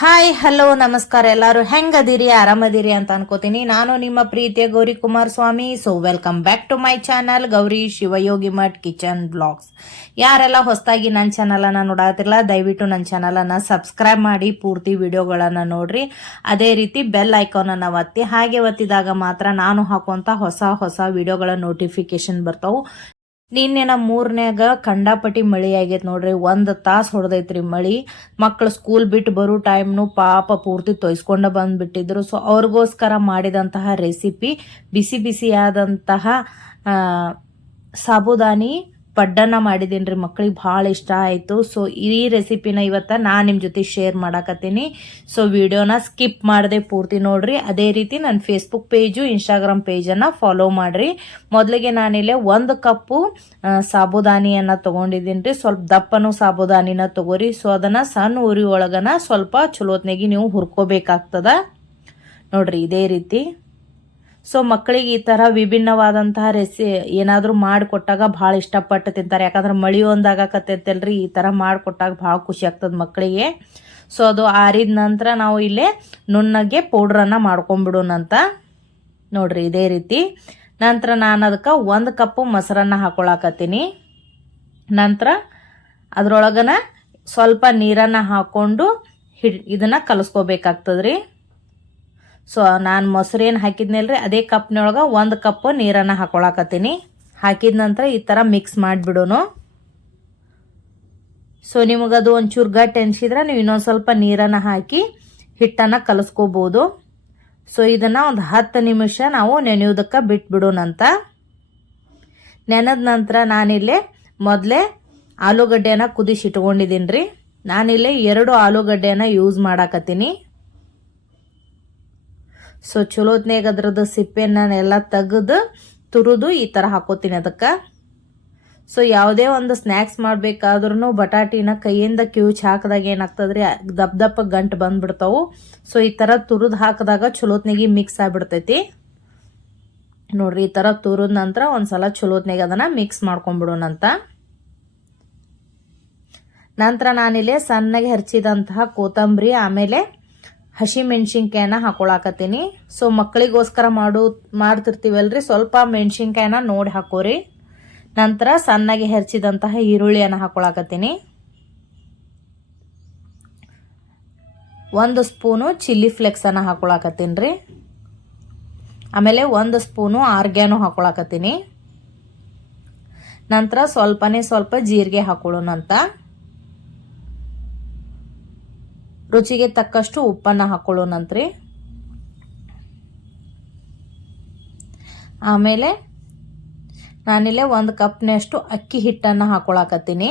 Hi hello ನಮಸ್ಕಾರ. ಎಲ್ಲರೂ ಹೆಂಗದಿರಿ, ಆರಾಮದಿರಿ ಅಂತ ಅನ್ಕೋತೀನಿ. ನಾನು ನಿಮ್ಮ ಪ್ರೀತಿಯ Gowri Kumaraswamy. So welcome back to my channel Gowri Shivayogi Math kitchen blogs. ಯಾರೆಲ್ಲ ಹೊಸದಾಗಿ ನನ್ನ ಚಾನಲ್ ಅನ್ನ ನೋಡಾತಿರಲ್ಲ, ದಯವಿಟ್ಟು ನನ್ನ ಚಾನಲ್ ಅನ್ನ ಸಬ್ಸ್ಕ್ರೈಬ್ ಮಾಡಿ ಪೂರ್ತಿ ವಿಡಿಯೋಗಳನ್ನ ನೋಡ್ರಿ. ಅದೇ ರೀತಿ ಬೆಲ್ ಐಕಾನ್ ಅನ್ನ ಒತ್ತಿ. ಹಾಗೆ ಒತ್ತಿದಾಗ ಮಾತ್ರ ನಾನು ಹಾಕುವಂತ ಹೊಸ ವಿಡಿಯೋಗಳ ನೋಟಿಫಿಕೇಶನ್ ಬರ್ತಾವು. ನಿನ್ನೆ ನಮ್ಮ ಮೂರನ್ಯಾಗ ಕಂಡಾಪಟ್ಟಿ ಮಳಿ ಆಗೈತೆ ನೋಡ್ರಿ. 1 ತಾಸು ಹೊಡೆದೈತ್ರಿ ಮಳಿ. ಮಕ್ಕಳು ಸ್ಕೂಲ್ ಬಿಟ್ಟು ಬರೋ ಟೈಮ್ನು ಪಾಪ ಪೂರ್ತಿ ತೊಯ್ಸ್ಕೊಂಡ ಬಂದ್ಬಿಟ್ಟಿದ್ರು. ಸೊ ಅವ್ರಿಗೋಸ್ಕರ ಮಾಡಿದಂತಹ ರೆಸಿಪಿ ಬಿಸಿಯಾದಂತಹ ಸಾಬುದಾನಿ ಪಡ್ಡನ್ನ ಮಾಡಿದೀನಿ. ಮಕ್ಕಳಿಗೆ ಭಾಳ ಇಷ್ಟ ಆಯಿತು. ಸೊ ಈ ರೆಸಿಪಿನ ಇವತ್ತು ನಾನು ನಿಮ್ಮ ಜೊತೆ ಶೇರ್ ಮಾಡಾಕತ್ತೀನಿ. ಸೊ ವಿಡಿಯೋನ ಸ್ಕಿಪ್ ಮಾಡದೆ ಪೂರ್ತಿ ನೋಡ್ರಿ. ಅದೇ ರೀತಿ ನನ್ನ ಫೇಸ್ಬುಕ್ ಪೇಜು ಇನ್ಸ್ಟಾಗ್ರಾಮ್ ಪೇಜನ್ನು ಫಾಲೋ ಮಾಡಿರಿ. ಮೊದಲಿಗೆ ನಾನಿಲ್ಲೇ 1 ಕಪ್ಪು ಸಾಬುದಾನಿಯನ್ನು ತೊಗೊಂಡಿದ್ದೀನಿ ರೀ. ಸ್ವಲ್ಪ ದಪ್ಪನು ಸಾಬುದಾನಿನ ತೊಗೋರಿ. ಸೊ ಅದನ್ನು ಸಣ್ಣ ಉರಿ ಒಳಗನ ಸ್ವಲ್ಪ ಚಲೋತ್ನಾಗಿ ನೀವು ಹುರ್ಕೋಬೇಕಾಗ್ತದ ನೋಡ್ರಿ. ಇದೇ ರೀತಿ ಸೊ ಮಕ್ಕಳಿಗೆ ಈ ಥರ ವಿಭಿನ್ನವಾದಂತಹ ಏನಾದರೂ ಮಾಡಿಕೊಟ್ಟಾಗ ಭಾಳ ಇಷ್ಟಪಟ್ಟು ತಿಂತಾರೆ. ಯಾಕಂದ್ರೆ ಮಳಿ ಒಂದಾಗಕತ್ತೈತಲ್ರಿ, ಈ ಥರ ಮಾಡಿಕೊಟ್ಟಾಗ ಭಾಳ ಖುಷಿ ಆಗ್ತದೆ ಮಕ್ಕಳಿಗೆ. ಸೊ ಅದು ಆರಿದ ನಂತರ ನಾವು ಇಲ್ಲೇ ನುಣ್ಣಗೆ ಪೌಡ್ರನ್ನು ಮಾಡ್ಕೊಂಡ್ಬಿಡೋಣಂತ ನೋಡ್ರಿ. ಇದೇ ರೀತಿ ನಂತರ ನಾನು ಅದಕ್ಕೆ 1 ಕಪ್ಪು ಮೊಸರನ್ನ ಹಾಕೊಳಕತ್ತೀನಿ. ನಂತರ ಅದ್ರೊಳಗನ ಸ್ವಲ್ಪ ನೀರನ್ನು ಹಾಕ್ಕೊಂಡು ಇದನ್ನು ಕಲಿಸ್ಕೋಬೇಕಾಗ್ತದ್ರಿ. ಸೊ ನಾನು ಮೊಸರೇನು ಹಾಕಿದ್ನಲ್ರಿ, ಅದೇ ಕಪ್ನೊಳಗೆ 1 ಕಪ್ ನೀರನ್ನು ಹಾಕೊಳಕತ್ತೀನಿ. ಹಾಕಿದ ನಂತರ ಈ ಥರ ಮಿಕ್ಸ್ ಮಾಡಿಬಿಡೋನು. ಸೊ ನಿಮಗದು ಒಂಚೂರು ಗಟ್ಟಿ ಅನ್ಸಿದ್ರೆ ನೀವು ಇನ್ನೊಂದು ಸ್ವಲ್ಪ ನೀರನ್ನು ಹಾಕಿ ಹಿಟ್ಟನ್ನು ಕಲಿಸ್ಕೋಬೋದು. ಸೊ ಇದನ್ನು ಒಂದು 10 ನಿಮಿಷ ನಾವು ನೆನೆಯೋದಕ್ಕೆ ಬಿಟ್ಬಿಡೋಣಂತ. ನೆನೆದ ನಂತರ ನಾನಿಲ್ಲೇ ಮೊದಲೇ ಆಲೂಗಡ್ಡೆನ ಕುದಿಸಿಟ್ಕೊಂಡಿದ್ದೀನಿ ರೀ. ನಾನಿಲ್ಲೇ 2 ಆಲೂಗಡ್ಡೆನ ಯೂಸ್ ಮಾಡಾಕತ್ತೀನಿ. ಸೊ ಚಲೋತ್ನಾಗ ಅದ್ರದ್ದು ಸಿಪ್ಪೆನೆಲ್ಲ ತೆಗೆದು ತುರಿದು ಈ ಥರ ಹಾಕೋತೀನಿ ಅದಕ್ಕೆ. ಸೊ ಯಾವುದೇ ಒಂದು ಸ್ನ್ಯಾಕ್ಸ್ ಮಾಡಬೇಕಾದ್ರೂ ಬಟಾಟಿನ ಕೈಯಿಂದ ಕ್ಯೂಚ್ ಹಾಕಿದಾಗ ಏನಾಗ್ತದ್ರಿ, ದಪ್ಪ ಗಂಟು ಬಂದ್ಬಿಡ್ತಾವು. ಸೊ ಈ ಥರ ತುರಿದು ಹಾಕಿದಾಗ ಚಲೋತ್ನಾಗಿ ಮಿಕ್ಸ್ ಆಗಿಬಿಡ್ತೈತಿ ನೋಡ್ರಿ. ಈ ಥರ ತುರಿದ ನಂತರ ಒಂದ್ಸಲ ಚಲೋತ್ನಾಗ ಅದನ್ನು ಮಿಕ್ಸ್ ಮಾಡ್ಕೊಂಡ್ಬಿಡೋಣಂತ. ನಂತರ ನಾನಿಲ್ಲಿ ಸಣ್ಣಗೆ ಹೆಚ್ಚಿದಂತಹ ಕೊತ್ತಂಬರಿ ಆಮೇಲೆ ಹಸಿಮೆಣ್ಸಿನ್ಕಾಯಿನ ಹಾಕೊಳಕತ್ತೀನಿ. ಸೊ ಮಕ್ಕಳಿಗೋಸ್ಕರ ಮಾಡ್ತಿರ್ತೀವಲ್ರಿ, ಸ್ವಲ್ಪ ಮೆಣಸಿನ್ಕಾಯಿನ ನೋಡಿ ಹಾಕೋರಿ. ನಂತರ ಸಣ್ಣಗೆ ಹೆಚ್ಚಿದಂತಹ ಈರುಳ್ಳಿಯನ್ನು ಹಾಕೊಳಕತ್ತೀನಿ. 1 ಸ್ಪೂನು ಚಿಲ್ಲಿ ಫ್ಲೇಕ್ಸನ್ನು ಹಾಕೊಳಕತ್ತೀನಿ ರೀ. ಆಮೇಲೆ 1 ಸ್ಪೂನು ಆರ್ಗ್ಯಾನು ಹಾಕೊಳಕತ್ತೀನಿ. ನಂತರ ಸ್ವಲ್ಪ ಜೀರಿಗೆ ಹಾಕೊಳ್ಳೋಣಂತ. ರುಚಿಗೆ ತಕ್ಕಷ್ಟು ಉಪ್ಪನ್ನು ಹಾಕೊಳ್ಳೋಣಂತ್ರಿ. ಆಮೇಲೆ ನಾನಿಲ್ಲೇ 1 ಕಪ್ನಷ್ಟು ಅಕ್ಕಿ ಹಿಟ್ಟನ್ನು ಹಾಕೊಳಕತ್ತೀನಿ.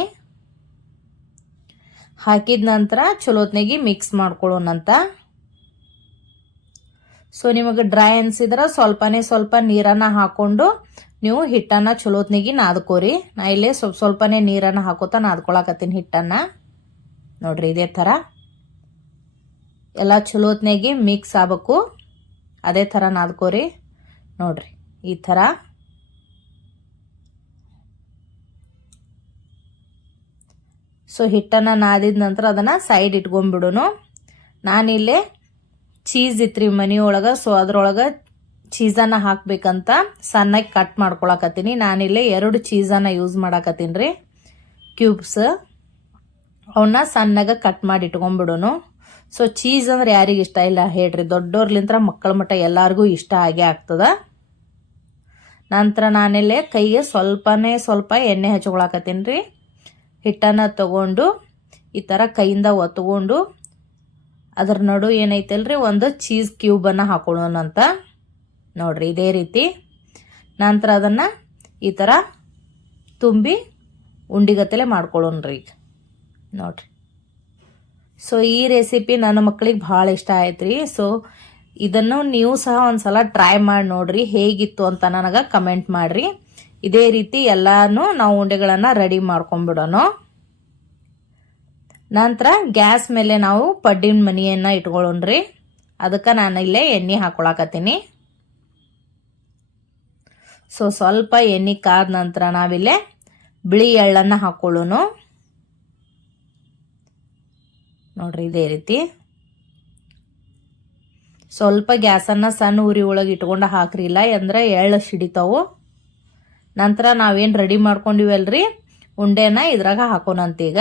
ಹಾಕಿದ ನಂತರ ಚಲೋತ್ನಾಗಿ ಮಿಕ್ಸ್ ಮಾಡ್ಕೊಳ್ಳೋಣಂತ. ಸೊ ನಿಮಗೆ ಡ್ರೈ ಅನ್ಸಿದ್ರೆ ಸ್ವಲ್ಪ ನೀರನ್ನು ಹಾಕೊಂಡು ನೀವು ಹಿಟ್ಟನ್ನು ಚಲೋತ್ನಾಗಿ ನಾದ್ಕೋರಿ. ನಾ ಇಲ್ಲೇ ಸ್ವಲ್ಪನೇ ನೀರನ್ನು ಹಾಕೋತಾ ನಾದ್ಕೊಳಕತ್ತೀನಿ ಹಿಟ್ಟನ್ನು ನೋಡ್ರಿ. ಇದೇ ಥರ ಎಲ್ಲ ಚಲೋತ್ನಾಗಿ ಮಿಕ್ಸ್ ಆಗಬೇಕು. ಅದೇ ಥರ ನಾದ್ಕೋರಿ ನೋಡ್ರಿ. ಈ ಥರ ಸೊ ಹಿಟ್ಟನ್ನು ನಾದಿದ ನಂತರ ಅದನ್ನು ಸೈಡ್ ಇಟ್ಕೊಂಡ್ಬಿಡೋನು. ನಾನಿಲ್ಲೇ ಚೀಸ್ ಇತ್ರಿ ಮನೆಯೊಳಗೆ. ಸೊ ಅದ್ರೊಳಗೆ ಚೀಸನ್ನು ಹಾಕ್ಬೇಕಂತ ಸಣ್ಣಗೆ ಕಟ್ ಮಾಡ್ಕೊಳಕತ್ತೀನಿ. ನಾನಿಲ್ಲೇ 2 ಚೀಸನ್ನು ಯೂಸ್ ಮಾಡಾಕತ್ತೀನಿ ರೀ, ಕ್ಯೂಬ್ಸ್. ಅವನ್ನ ಸಣ್ಣಗೆ ಕಟ್ ಮಾಡಿ ಇಟ್ಕೊಂಡ್ಬಿಡೋನು. ಸೊ ಚೀಸ್ ಅಂದ್ರೆ ಯಾರಿಗೆ ಇಷ್ಟ ಇಲ್ಲ ಹೇಳ್ರಿ, ದೊಡ್ಡೋರ್ಲಿಂತ್ರ ಮಕ್ಕಳ ಮಟ್ಟ ಎಲ್ಲರಿಗೂ ಇಷ್ಟ ಆಗೇ ಆಗ್ತದ. ನಂತರ ನಾನೆಲ್ಲೇ ಕೈಗೆ ಸ್ವಲ್ಪ ಎಣ್ಣೆ ಹಚ್ಕೊಳಕತ್ತೀನಿ ರೀ. ಹಿಟ್ಟನ್ನು ತಗೊಂಡು ಈ ಥರ ಕೈಯಿಂದ ಒತ್ಕೊಂಡು ಅದ್ರ ನಡು ಏನೈತಲ್ರಿ 1 ಚೀಸ್ ಕ್ಯೂಬನ್ನು ಹಾಕೊಳ್ಳೋಣಂತ ನೋಡ್ರಿ. ಇದೇ ರೀತಿ ನಂತರ ಅದನ್ನು ಈ ಥರ ತುಂಬಿ ಉಂಡಿಗತ್ತಲೆ ಮಾಡ್ಕೊಳ್ಳೋಣ್ರಿ ಈಗ ನೋಡ್ರಿ. ಸೊ ಈ ರೆಸಿಪಿ ನನ್ನ ಮಕ್ಕಳಿಗೆ ಭಾಳ ಇಷ್ಟ ಆಯ್ತು ರೀ. ಸೊ ಇದನ್ನು ನೀವು ಸಹ ಒಂದ್ಸಲ ಟ್ರೈ ಮಾಡಿ ನೋಡ್ರಿ, ಹೇಗಿತ್ತು ಅಂತ ನನಗೆ ಕಮೆಂಟ್ ಮಾಡಿರಿ. ಇದೇ ರೀತಿ ಎಲ್ಲಾನು ನಾವು ಉಂಡೆಗಳನ್ನು ರೆಡಿ ಮಾಡ್ಕೊಂಡ್ಬಿಡೋಣ. ನಂತರ ಗ್ಯಾಸ್ ಮೇಲೆ ನಾವು ಪಡ್ಡಿನ ಮನಿಯನ್ನು ಇಟ್ಕೊಳ್ಳೋಣ್ರಿ. ಅದಕ್ಕೆ ನಾನು ಇಲ್ಲೇ ಎಣ್ಣೆ ಹಾಕೊಳಕತ್ತೀನಿ. ಸೊ ಸ್ವಲ್ಪ ಎಣ್ಣೆ ಕಾದ ನಂತರ ನಾವಿಲ್ಲೇ ಬಿಳಿ ಎಳ್ಳನ್ನು ಹಾಕೊಳ್ಳೋಣ. ನೋಡ್ರಿ ಇದೇ ರೀತಿ ಸ್ವಲ್ಪ ಗ್ಯಾಸನ್ನು ಸಣ್ಣ ಉರಿ ಒಳಗೆ ಇಟ್ಕೊಂಡು ಹಾಕ್ರಿ, ಇಲ್ಲ ಅಂದ್ರೆ ಎಳ್ಳು ಸಿಡಿತಾವು. ನಂತರ ನಾವೇನು ರೆಡಿ ಮಾಡ್ಕೊಂಡಿವಲ್ರಿ ಉಂಡೆನ ಇದ್ರಾಗ ಹಾಕೋಣಂತೀಗ.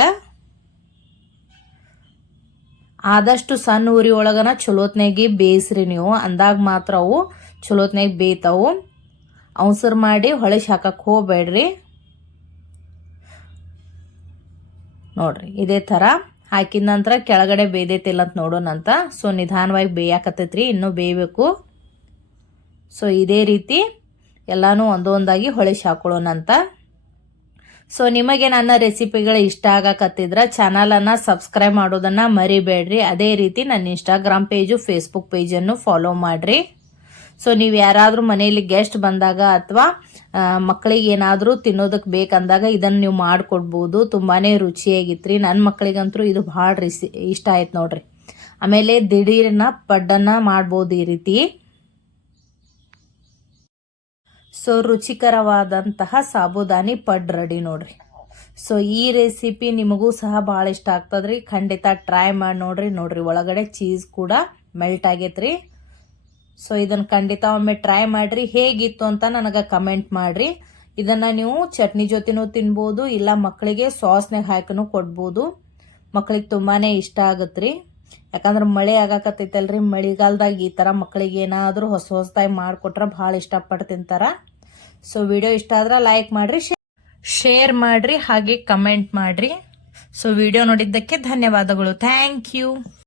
ಆದಷ್ಟು ಸಣ್ಣ ಉರಿ ಒಳಗನ ಚಲೋತ್ನಾಗಿ ಬೇಯಿಸ್ರಿ ನೀವು, ಅಂದಾಗ ಮಾತ್ರ ಅವು ಚಲೋತ್ನಾಗಿ ಬೇಯ್ತಾವು. ಅವಸರು ಮಾಡಿ ಹೊಳಿಸಿ ಹಾಕಕ್ಕೆ ಹೋಗ್ಬೇಡ್ರಿ. ನೋಡ್ರಿ ಇದೇ ಥರ ಹಾಕಿದ ನಂತರ ಕೆಳಗಡೆ ಬೇಯ್ದೈತಿಲ್ಲ ಅಂತ ನೋಡೋಣಂತ. ಸೊ ನಿಧಾನವಾಗಿ ಬೇಯಾಕತ್ತೈತ್ರಿ, ಇನ್ನೂ ಬೇಯಬೇಕು. ಸೊ ಇದೇ ರೀತಿ ಎಲ್ಲಾನು ಒಂದೊಂದಾಗಿ ಹೊಳಿಸಿ ಹಾಕೊಳ್ಳೋಣಂತ. ಸೊ ನಿಮಗೆ ನನ್ನ ರೆಸಿಪಿಗಳು ಇಷ್ಟ ಆಗಕತ್ತಿದ್ರೆ ಚಾನಲನ್ನು ಸಬ್ಸ್ಕ್ರೈಬ್ ಮಾಡೋದನ್ನು ಮರಿಬೇಡ್ರಿ. ಅದೇ ರೀತಿ ನನ್ನ ಇನ್ಸ್ಟಾಗ್ರಾಮ್ ಪೇಜು ಫೇಸ್ಬುಕ್ ಪೇಜನ್ನು ಫಾಲೋ ಮಾಡಿರಿ. ಸೊ ನೀವು ಯಾರಾದರೂ ಮನೆಯಲ್ಲಿ ಗೆಸ್ಟ್ ಬಂದಾಗ ಅಥವಾ ಮಕ್ಕಳಿಗೆ ಏನಾದರೂ ತಿನ್ನೋದಕ್ಕೆ ಬೇಕಂದಾಗ ಇದನ್ನು ನೀವು ಮಾಡಿಕೊಡ್ಬೋದು. ತುಂಬಾ ರುಚಿಯಾಗಿತ್ತು ರೀ. ನನ್ನ ಮಕ್ಕಳಿಗಂತೂ ಇದು ಭಾಳ ಇಷ್ಟ ಆಯ್ತು ನೋಡ್ರಿ. ಆಮೇಲೆ ದಿಢೀರ್ನ ಪಡ್ಡನ್ನು ಮಾಡ್ಬೋದು ಈ ರೀತಿ. ಸೊ ರುಚಿಕರವಾದಂತಹ ಸಾಬುದಾನಿ ಪಡ್ ರೆಡಿ ನೋಡ್ರಿ. ಸೊ ಈ ರೆಸಿಪಿ ನಿಮಗೂ ಸಹ ಭಾಳ ಇಷ್ಟ ಆಗ್ತದ್ರಿ. ಖಂಡಿತ ಟ್ರೈ ಮಾಡಿ ನೋಡ್ರಿ. ಒಳಗಡೆ ಚೀಸ್ ಕೂಡ ಮೆಲ್ಟ್ ಆಗೈತ್ರಿ. ಸೊ ಇದನ್ನು ಖಂಡಿತ ಒಮ್ಮೆ ಟ್ರೈ ಮಾಡಿರಿ. ಹೇಗಿತ್ತು ಅಂತ ನನಗೆ ಕಮೆಂಟ್ ಮಾಡಿರಿ. ಇದನ್ನು ನೀವು ಚಟ್ನಿ ಜೊತೆನೂ ತಿನ್ಬೋದು, ಇಲ್ಲ ಮಕ್ಕಳಿಗೆ ಸಾಸ್ನಾಗ ಹಾಕಿನೂ ಕೊಡ್ಬೋದು. ಮಕ್ಕಳಿಗೆ ತುಂಬಾ ಇಷ್ಟ ಆಗುತ್ತೆ ರೀ. ಯಾಕಂದ್ರೆ ಮಳೆ ಆಗಾಕತ್ತೈತಲ್ರಿ, ಮಳೆಗಾಲದಾಗ ಈ ಥರ ಮಕ್ಕಳಿಗೆ ಏನಾದರೂ ಹೊಸದಾಗಿ ಮಾಡಿಕೊಟ್ರೆ ಭಾಳ ಇಷ್ಟಪಟ್ಟು ತಿಂತಾರೆ. ಸೊ ವಿಡಿಯೋ ಇಷ್ಟ ಆದ್ರೆ ಲೈಕ್ ಮಾಡಿರಿ, ಶೇರ್ ಮಾಡಿರಿ, ಹಾಗೆ ಕಮೆಂಟ್ ಮಾಡಿರಿ. ಸೊ ವಿಡಿಯೋ ನೋಡಿದ್ದಕ್ಕೆ ಧನ್ಯವಾದಗಳು. Thank you.